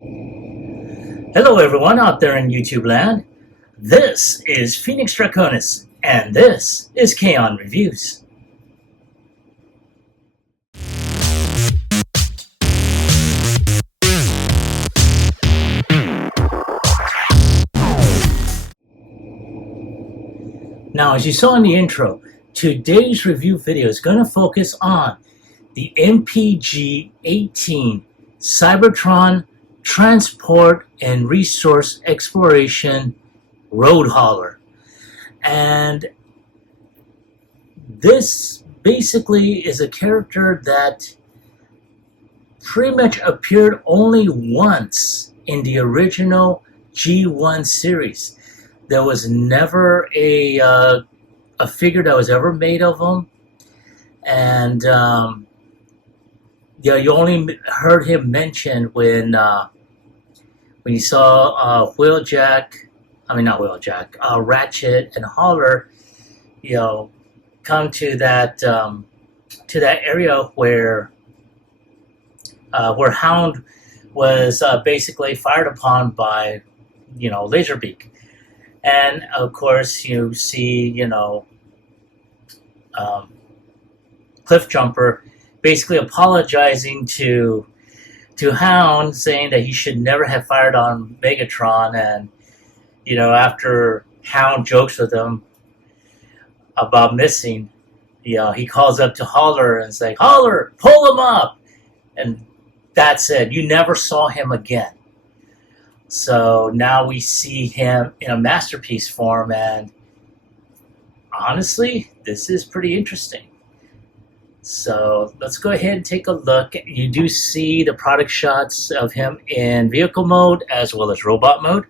Hello everyone out there in YouTube land. This is Phoenix Draconis, and this is Kaon Reviews. Now, as you saw in the intro, today's review video is going to focus on the MPG-18 Cybertron Transport and Resource Exploration Road Hauler. And this basically is a character that pretty much appeared only once in the original G1 series. There was never a figure that was ever made of him, and yeah, you only heard him mentioned when you saw Ratchet and Holler, come to that area where Hound was basically fired upon by Laserbeak. And of course, you see, Cliffjumper basically apologizing to Hound, saying that he should never have fired on Megatron. And after Hound jokes with him about missing, he calls up to Holler and says, "Holler, pull him up!" And that's it. You never saw him again. So now we see him in a masterpiece form, and honestly, this is pretty interesting. So let's go ahead and take a look. You do see the product shots of him in vehicle mode as well as robot mode.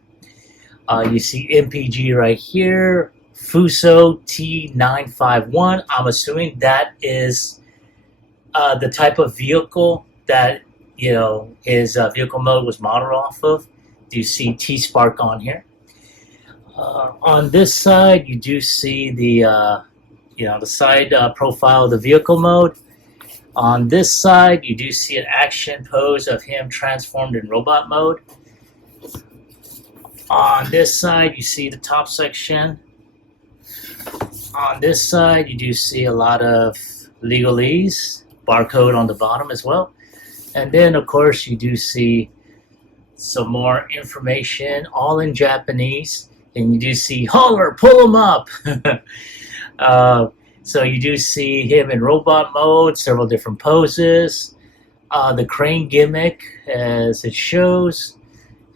You see MPG right here, Fuso T951. I'm assuming that is the type of vehicle that his vehicle mode was modeled off of. You see T-Spark on here. On this side, you do see the side profile of the vehicle mode. On this side, you do see an action pose of him transformed in robot mode. On this side, you see the top section. On this side, you do see a lot of legalese, barcode on the bottom as well. And then, of course, you do see some more information, all in Japanese, and you do see Holler, pull him up. So you do see him in robot mode, several different poses, the crane gimmick as it shows,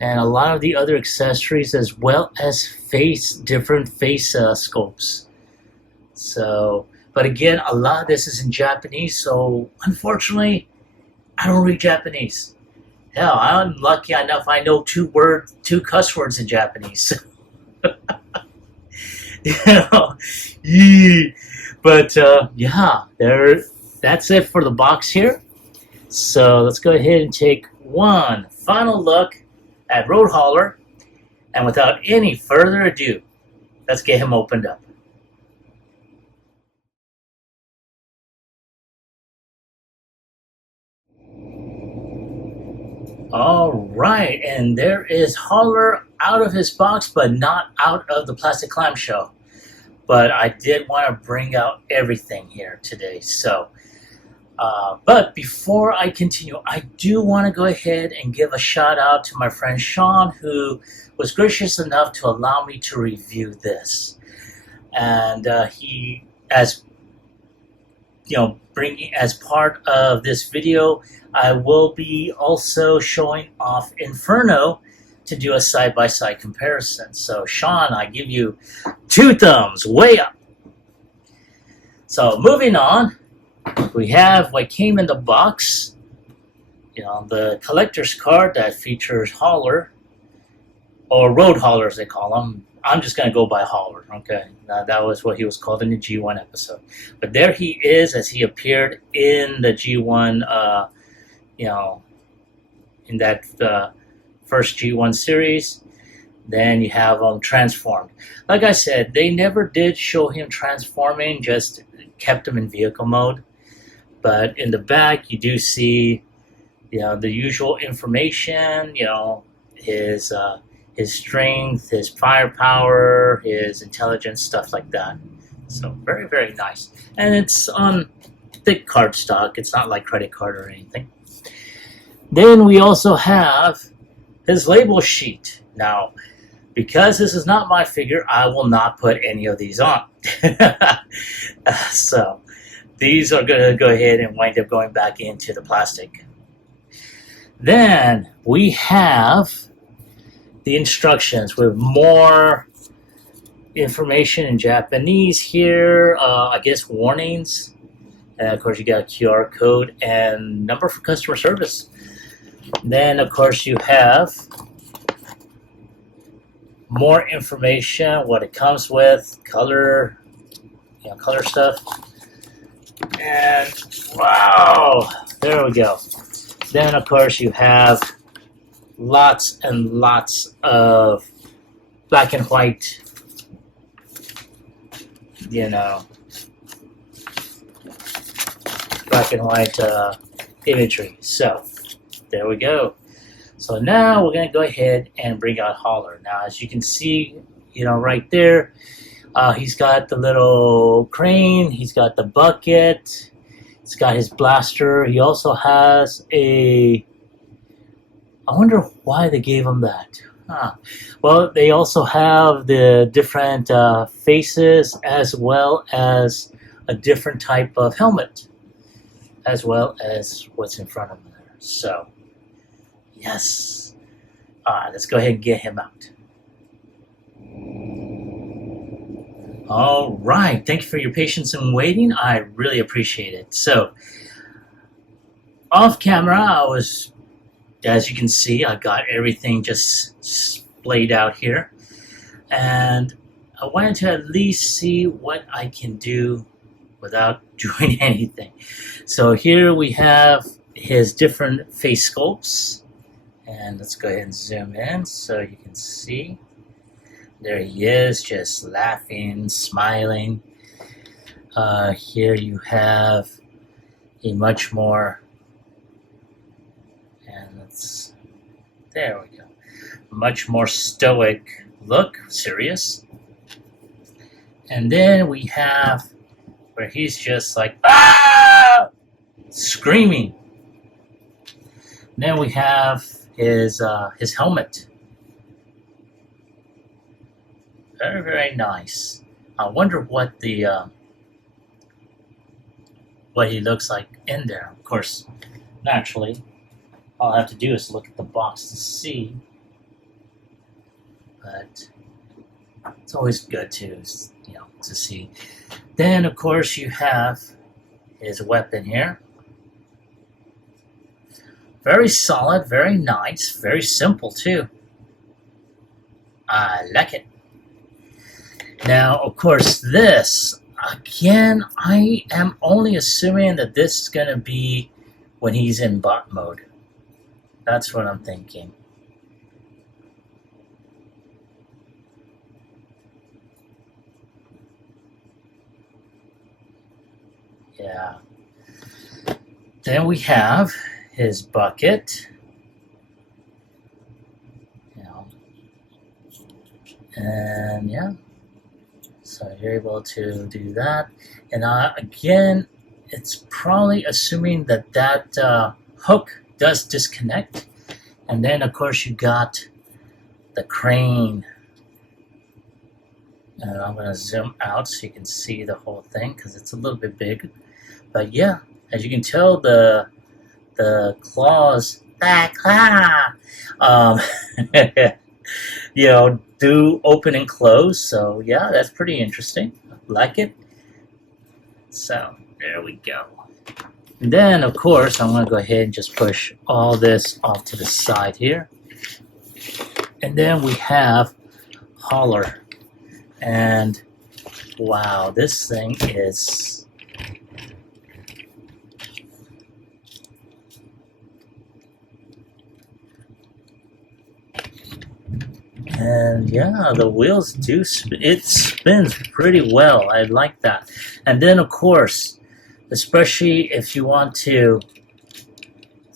and a lot of the other accessories, as well as different face sculpts. So, but again, a lot of this is in Japanese, so unfortunately, I don't read Japanese. Hell, I'm lucky enough I know two cuss words in Japanese. But yeah, that's it for the box here. So let's go ahead and take one final look at Road Hauler, and without any further ado, let's get him opened up. All right, and there is Holler out of his box, but not out of the plastic clamshell. But I did want to bring out everything here today. So, but before I continue, I do want to go ahead and give a shout out to my friend Sean, who was gracious enough to allow me to review this. And he, as bringing as part of this video, I will be also showing off Inferno to do a side-by-side comparison. So Sean, I give you 2 thumbs way up. So moving on, we have what came in the box, the collector's card that features Holler, or Road Hauler as they call him. I'm just going to go by Holler, okay? That was what he was called in the G1 episode. But there he is as he appeared in the G1, in that first G1 series. Then you have him transformed. Like I said, they never did show him transforming, just kept him in vehicle mode. But in the back, you do see, the usual information, his strength, his firepower, his intelligence, stuff like that. So very, very nice. And it's on thick cardstock. It's not like credit card or anything. Then we also have his label sheet. Now, because this is not my figure, I will not put any of these on. So these are going to go ahead and wind up going back into the plastic. Then we have the instructions with more information in Japanese here. I guess warnings. And of course you got a QR code and number for customer service. Then of course you have more information, what it comes with, color, color stuff. And wow, there we go. Then of course you have lots and lots of black and white, black and white imagery. So there we go. So now we're going to go ahead and bring out Holler. Now as you can see, right there, he's got the little crane, he's got the bucket, he's got his blaster. He also has I wonder why they gave him that. Well, they also have the different faces as well as a different type of helmet, as well as what's in front of him there. So, yes. Let's go ahead and get him out. All right. Thank you for your patience and waiting. I really appreciate it. So, off camera, I was, as you can see, I got everything just splayed out here. And I wanted to at least see what I can do without doing anything. So here we have his different face sculpts. And let's go ahead and zoom in so you can see. There he is, just laughing, smiling. Here you have a much more, and there we go, much more stoic look, serious. And then we have where he's just like, screaming. And then we have his helmet. Very, very nice. I wonder what what he looks like in there. Of course, naturally, all I have to do is look at the box to see. But it's always good to see. Then, of course, you have his weapon here. Very solid, very nice, very simple too. I like it. Now, of course, this, again, I am only assuming that this is going to be when he's in bot mode. That's what I'm thinking. Yeah. Then we have his bucket. And yeah. So you're able to do that. And again, it's probably assuming that hook does disconnect. And then, of course, you got the crane. And I'm going to zoom out so you can see the whole thing because it's a little bit big. But yeah, as you can tell, the claws, do open and close. So yeah, that's pretty interesting. Like it. So there we go. And then, of course, I'm going to go ahead and just push all this off to the side here. And then we have Holler. And wow, this thing is... And yeah, the wheels do, it spins pretty well. I like that. And then, of course, especially if you want to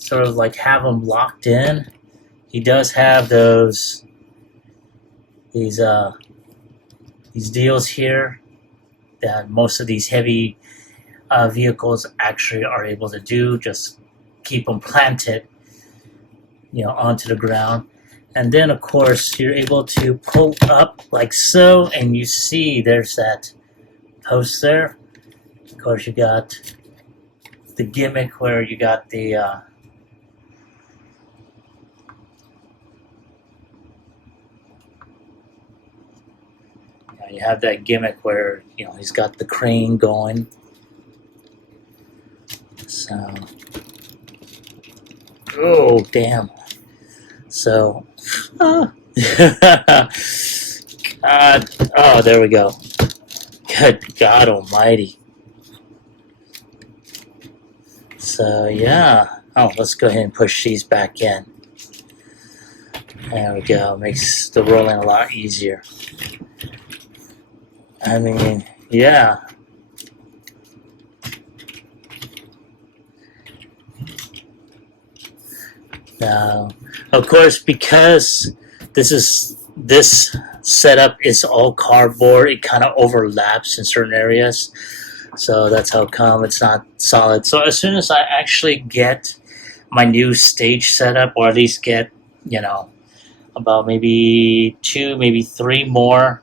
sort of like have them locked in. He does have these deals here that most of these heavy vehicles actually are able to do. Just keep them planted, onto the ground. And then, of course, you're able to pull up like so, and you see there's that post there. Of course, you got the gimmick where you got the you have that gimmick where he's got the crane going. So, oh damn! So, God, oh, there we go. Good God Almighty. So yeah. Oh, let's go ahead and push these back in. There we go. Makes the rolling a lot easier. I mean, yeah. Now, of course, because this setup is all cardboard, it kind of overlaps in certain areas. So that's how come it's not solid. So as soon as I actually get my new stage setup, or at least get, about maybe 2, maybe 3 more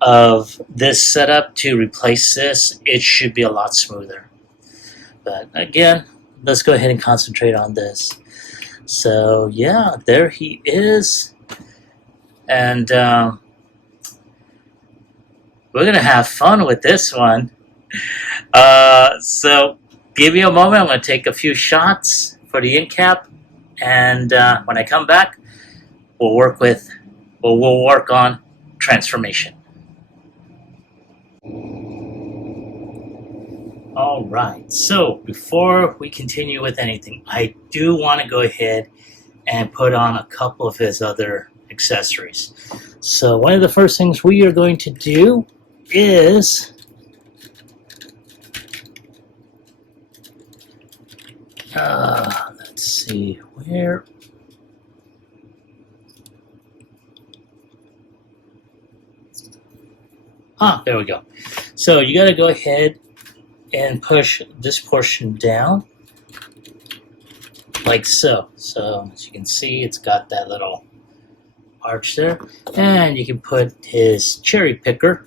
of this setup to replace this, it should be a lot smoother. But again, let's go ahead and concentrate on this. So yeah, there he is. And we're gonna have fun with this one. So give me a moment. I'm gonna take a few shots for the end cap, and when I come back, we'll work on transformation. All right, so before we continue with anything, I do want to go ahead and put on a couple of his other accessories. So one of the first things we are going to do is let's see where. There we go. So you got to go ahead and push this portion down like so. So as you can see, it's got that little arch there, and you can put his cherry picker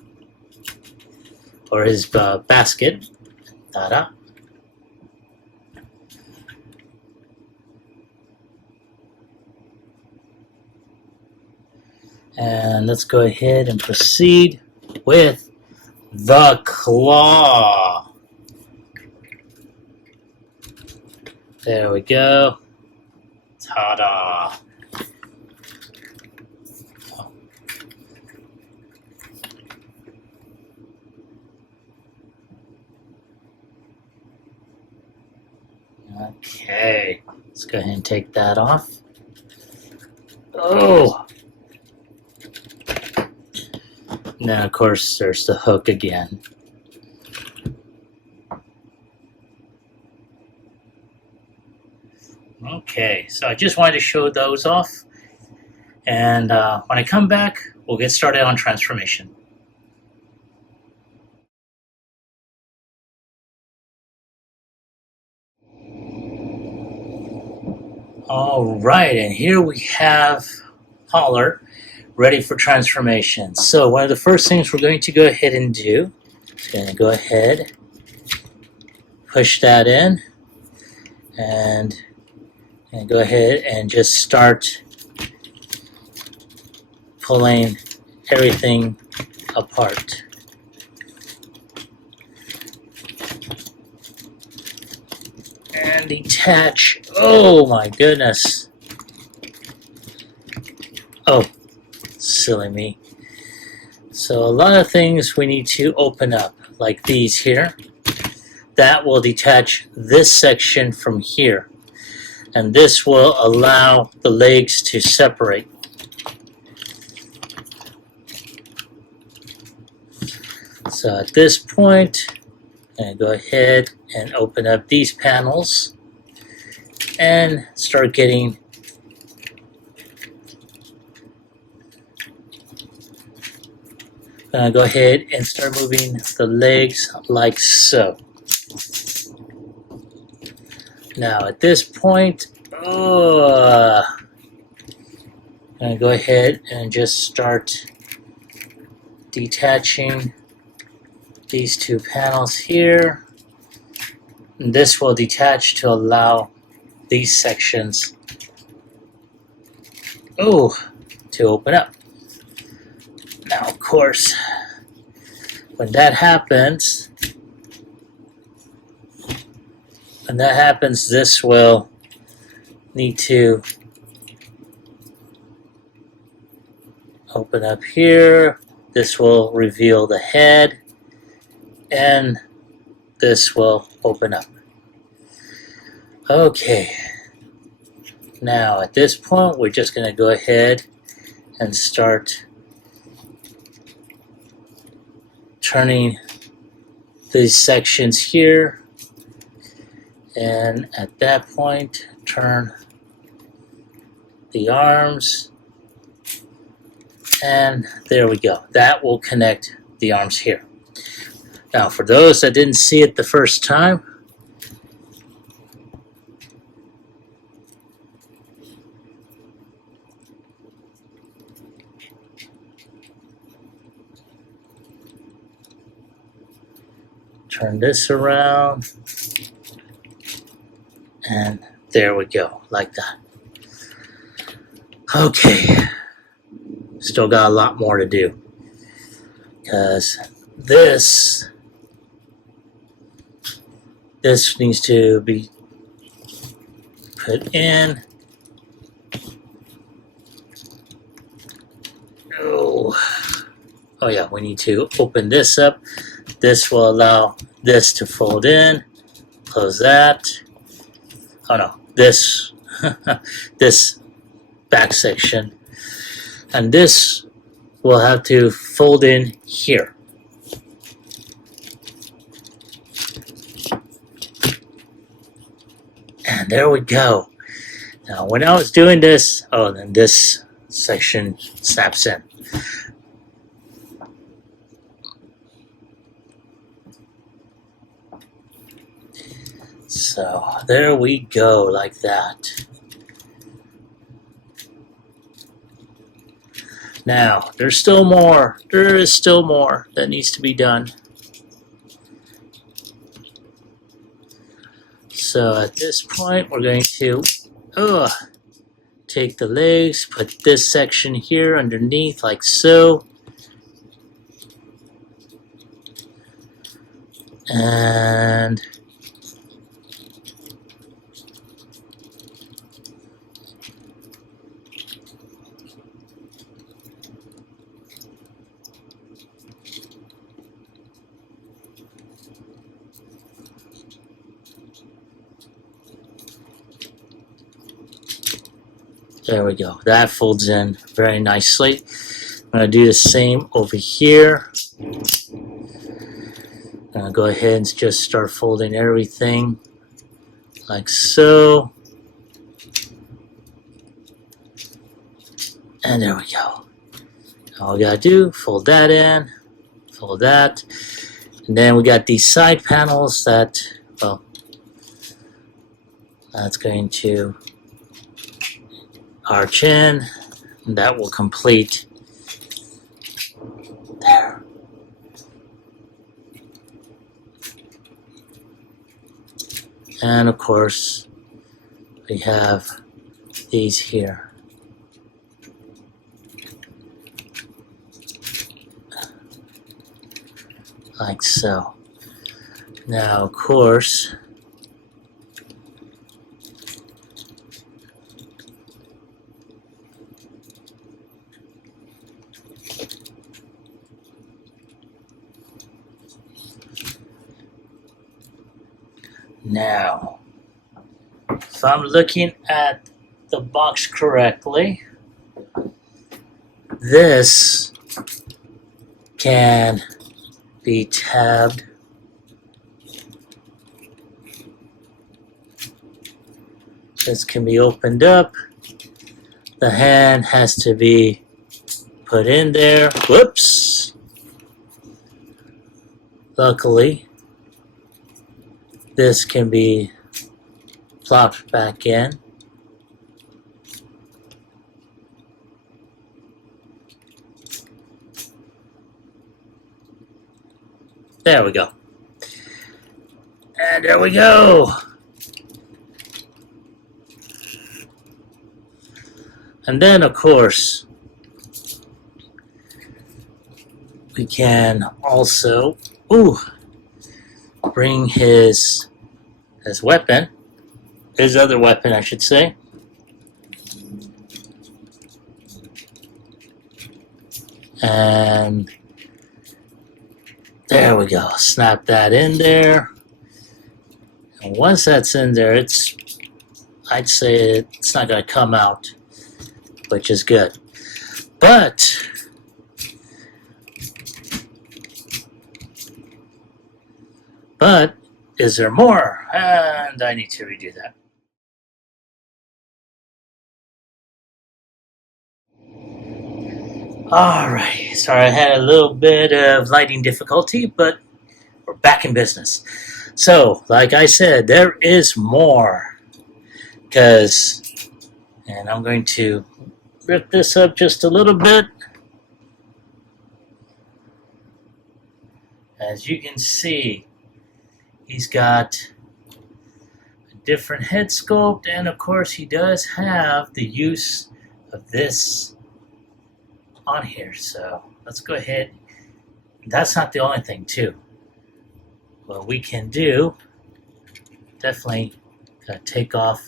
or his basket. Ta-da. And let's go ahead and proceed with the claw. There we go. Ta-da. Okay, let's go ahead and take that off. Oh! Now, of course, there's the hook again. Okay, so I just wanted to show those off. And when I come back, we'll get started on transformation. All right, and here we have Holler ready for transformation. So one of the first things we're going to go ahead and do is going to go ahead, push that in, and go ahead and just start pulling everything apart. And detach. Oh my goodness. Oh, silly me. So a lot of things we need to open up, like these here. That will detach this section from here. And this will allow the legs to separate. So at this point, I'm going to go ahead and open up these panels. and start getting go ahead and start moving the legs like so. Now at this point, I'm going to go ahead and just start detaching these two panels here. And this will detach to allow these sections to open up. Now, of course, when that happens, this will need to open up here. This will reveal the head, and this will open up. Okay. Now, at this point, we're just going to go ahead and start turning these sections here, and at that point turn the arms, and there we go. That will connect the arms here. Now for those that didn't see it the first time, turn this around, and there we go, like that. Okay, still got a lot more to do, because this needs to be put in. Oh yeah, we need to open this up. This will allow this to fold in. Close that. Oh no, this this back section, and this will have to fold in here. And there we go. Now when I was doing this, then this section snaps in. So there we go, like that. Now, there's still more. There is still more that needs to be done. So at this point, we're going to take the legs, put this section here underneath, like so. And there we go. That folds in very nicely. I'm going to do the same over here. I'm going to go ahead and just start folding everything like so. And there we go. All we got to do, fold that in, fold that. And then we got these side panels that, well, that's going to arch in, and that will complete there. And of course, we have these here. Like so. Now, of course, now, if I'm looking at the box correctly, this can be tabbed This can be opened up. The hand has to be put in there. Whoops! Luckily, this can be plopped back in. There we go. And there we go. And then, of course, we can also bring his weapon, his other weapon, I should say. And there we go. Snap that in there. And once that's in there, I'd say it's not going to come out, which is good. But is there more? And I need to redo that. Alright, sorry I had a little bit of lighting difficulty, but we're back in business. So, like I said, there is more. And I'm going to rip this up just a little bit. As you can see, he's got a different head sculpt, and of course he does have the use of this on here. So let's go ahead. That's not the only thing too. What we can do, definitely gotta take off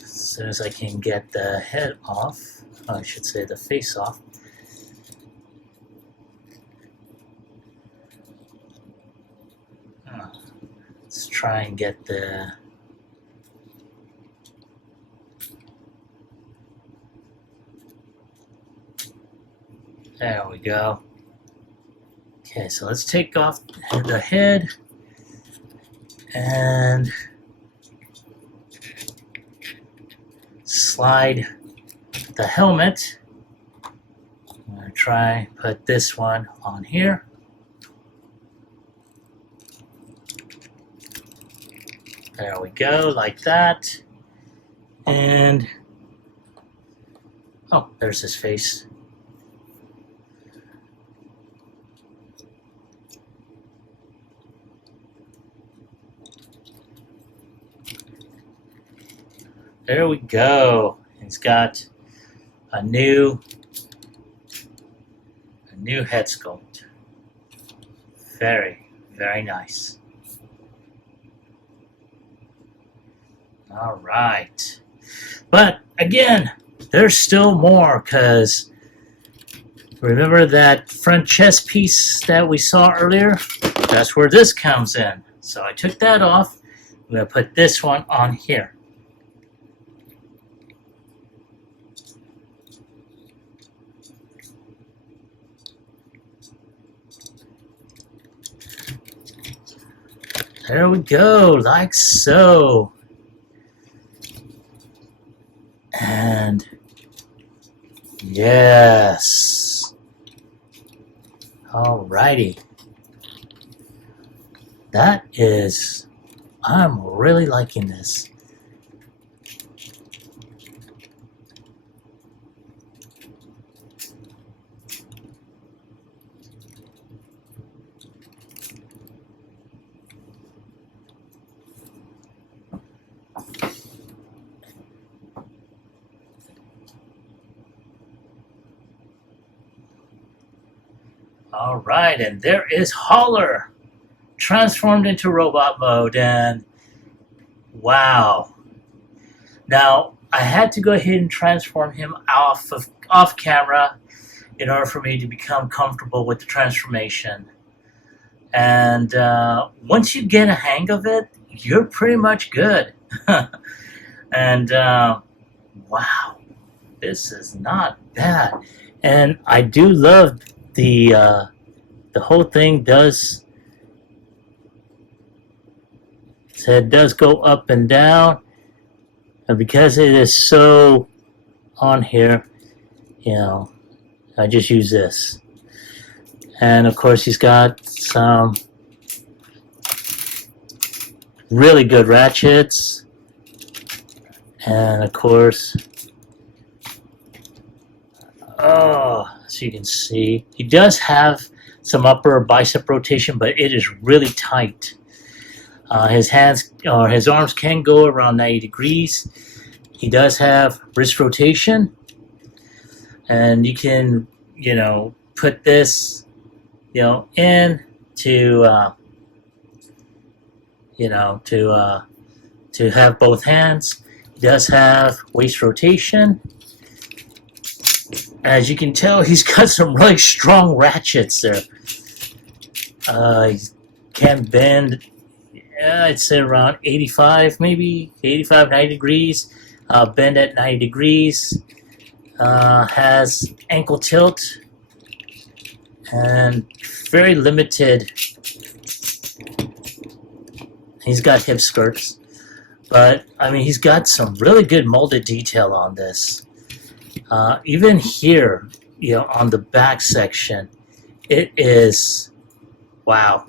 as soon as I can get the head off. I should say the face off. Let's try and get the there we go. Okay, so let's take off the head and slide the helmet. I'm going to try put this one on here. There we go, like that. And oh, there's his face. There we go. He's got a new head sculpt. Very, very nice. All right. But again, there's still more, because remember that front chest piece that we saw earlier? That's where this comes in. So I took that off. I'm going to put this one on here. There we go, like so. And yes. Alrighty. I'm really liking this. All right, and there is Hauler transformed into robot mode, and wow. Now, I had to go ahead and transform him off camera in order for me to become comfortable with the transformation. And once you get a hang of it, you're pretty much good. And wow, this is not bad. And I do love the whole thing does His head does go up and down, and because it is so on here, you know, I just use this. And of course, he's got some really good ratchets, and of course, as you can see, he does have some upper bicep rotation, but it is really tight. His hands or his arms can go around 90 degrees. He does have wrist rotation, and you can, put this, in to, to have both hands. He does have waist rotation. As you can tell, he's got some really strong ratchets there. He can bend, I'd say around 85, maybe 85, 90 degrees. Bend at 90 degrees. Has ankle tilt and very limited. He's got hip skirts, but I mean, he's got some really good molded detail on this. Even here, on the back section, it is, wow.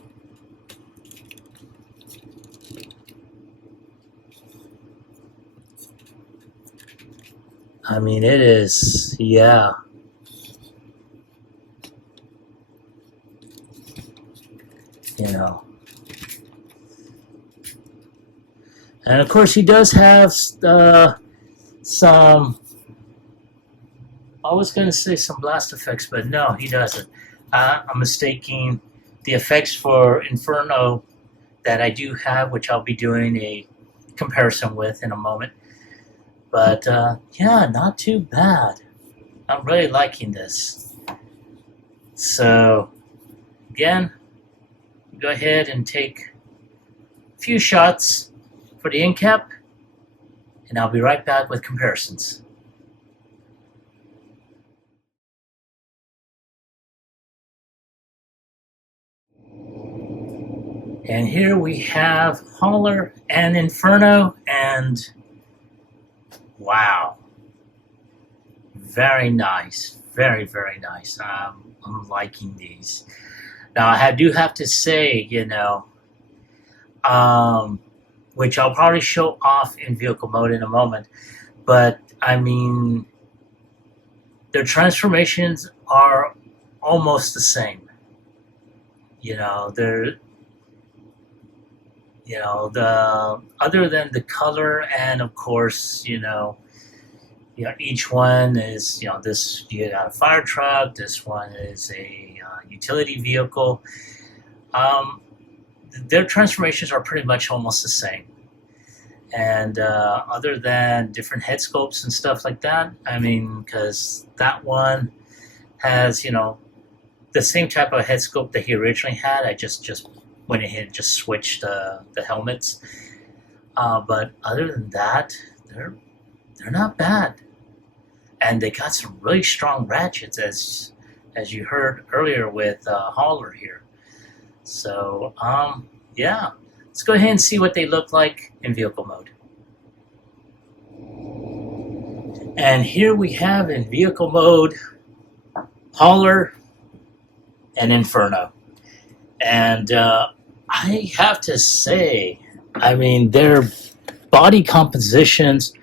I mean, it is, yeah. And of course, he does have some, I was going to say some blast effects, but no, he doesn't. I'm mistaking the effects for Inferno that I do have, which I'll be doing a comparison with in a moment. But yeah, not too bad. I'm really liking this. So again, go ahead and take a few shots for the end cap, and I'll be right back with comparisons. And here we have Hauler and Inferno, and wow, very nice, very, very nice. I'm liking these. Now, I do have to say, which I'll probably show off in vehicle mode in a moment, but I mean, their transformations are almost the same. They're, the other than the color, and of course, each one is, this, you got a fire truck, this one is a utility vehicle. Their transformations are pretty much almost the same. And other than different head sculpts and stuff like that, I mean, because that one has, the same type of head sculpt that he originally had. I just went ahead and just switched the helmets. But other than that, they're not bad. And they got some really strong ratchets, as you heard earlier with Hauler here. So, yeah, let's go ahead and see what they look like in vehicle mode. And here we have in vehicle mode Hauler and Inferno. And I have to say, I mean, their body compositions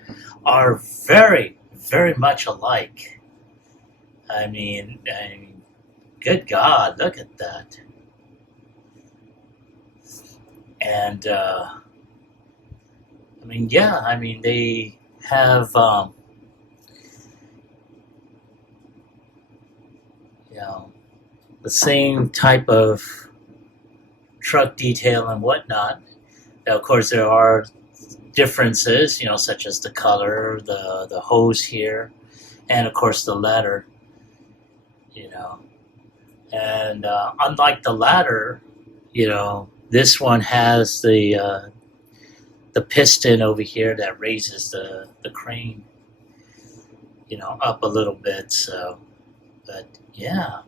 are very, very much alike. I mean, good God, look at that. And, I mean, yeah, I mean, they have, the same type of truck detail and whatnot. Now, of course, there are differences, such as the color, the hose here, and of course the ladder, And unlike the ladder, this one has the piston over here that raises the crane, up a little bit. So, but yeah.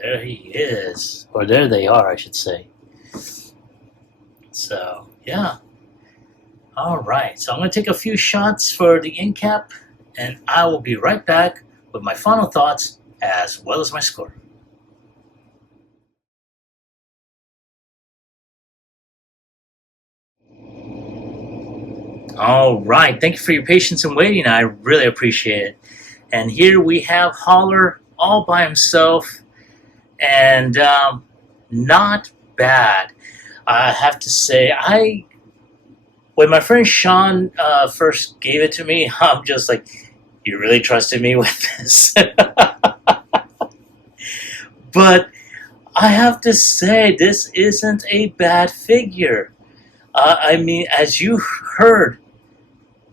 there he is. Or there they are, I should say. So, yeah. Alright, so I'm going to take a few shots for the end cap, and I will be right back with my final thoughts as well as my score. Alright, thank you for your patience and waiting. I really appreciate it. And here we have Holler all by himself, and not bad. I have to say, when my friend Sean first gave it to me, I'm just like, you really trusted me with this? But I have to say, this isn't a bad figure. I mean, as you heard,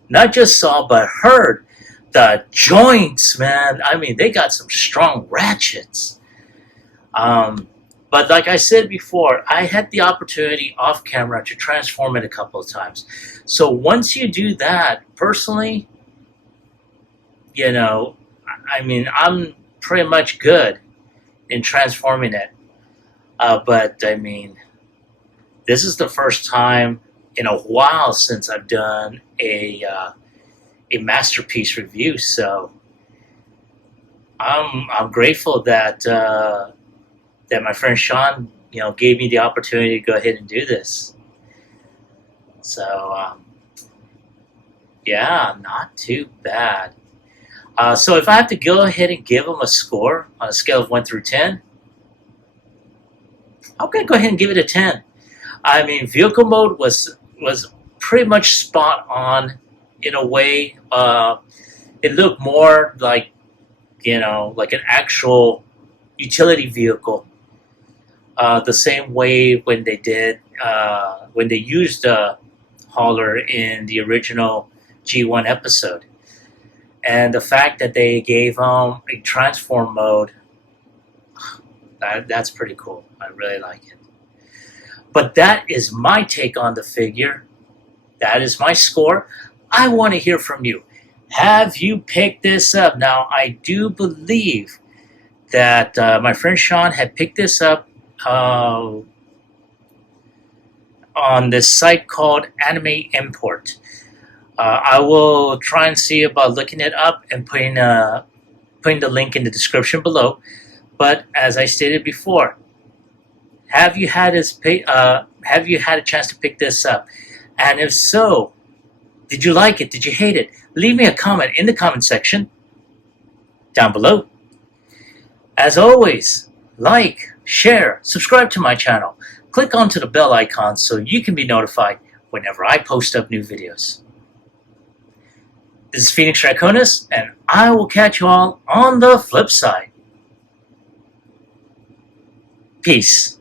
not just saw, but heard, the joints, man. I mean, they got some strong ratchets. But like I said before, I had the opportunity off camera to transform it a couple of times. So once you do that, personally, you know, I mean, I'm pretty much good in transforming it. But I mean, this is the first time in a while since I've done a masterpiece review. So I'm grateful that that my friend Sean, gave me the opportunity to go ahead and do this. So yeah, not too bad. So if I have to go ahead and give him a score on a scale of 1 through 10, I'm going to go ahead and give it a 10. I mean, vehicle mode was pretty much spot on in a way. It looked more like, like an actual utility vehicle. The same way when they used Hauler in the original G1 episode. And the fact that they gave him a transform mode, that's pretty cool. I really like it. But that is my take on the figure. That is my score. I want to hear from you. Have you picked this up? Now, I do believe that my friend Sean had picked this up on this site called Anime Import. I will try and see about looking it up and putting the link in the description below. But as I stated before, have you had a chance to pick this up? And if so, did you like it? Did you hate it? Leave me a comment in the comment section down below. As always, like, share, subscribe to my channel. Click onto the bell icon so you can be notified whenever I post up new videos. This is Phoenix Draconis, and I will catch you all on the flip side. Peace.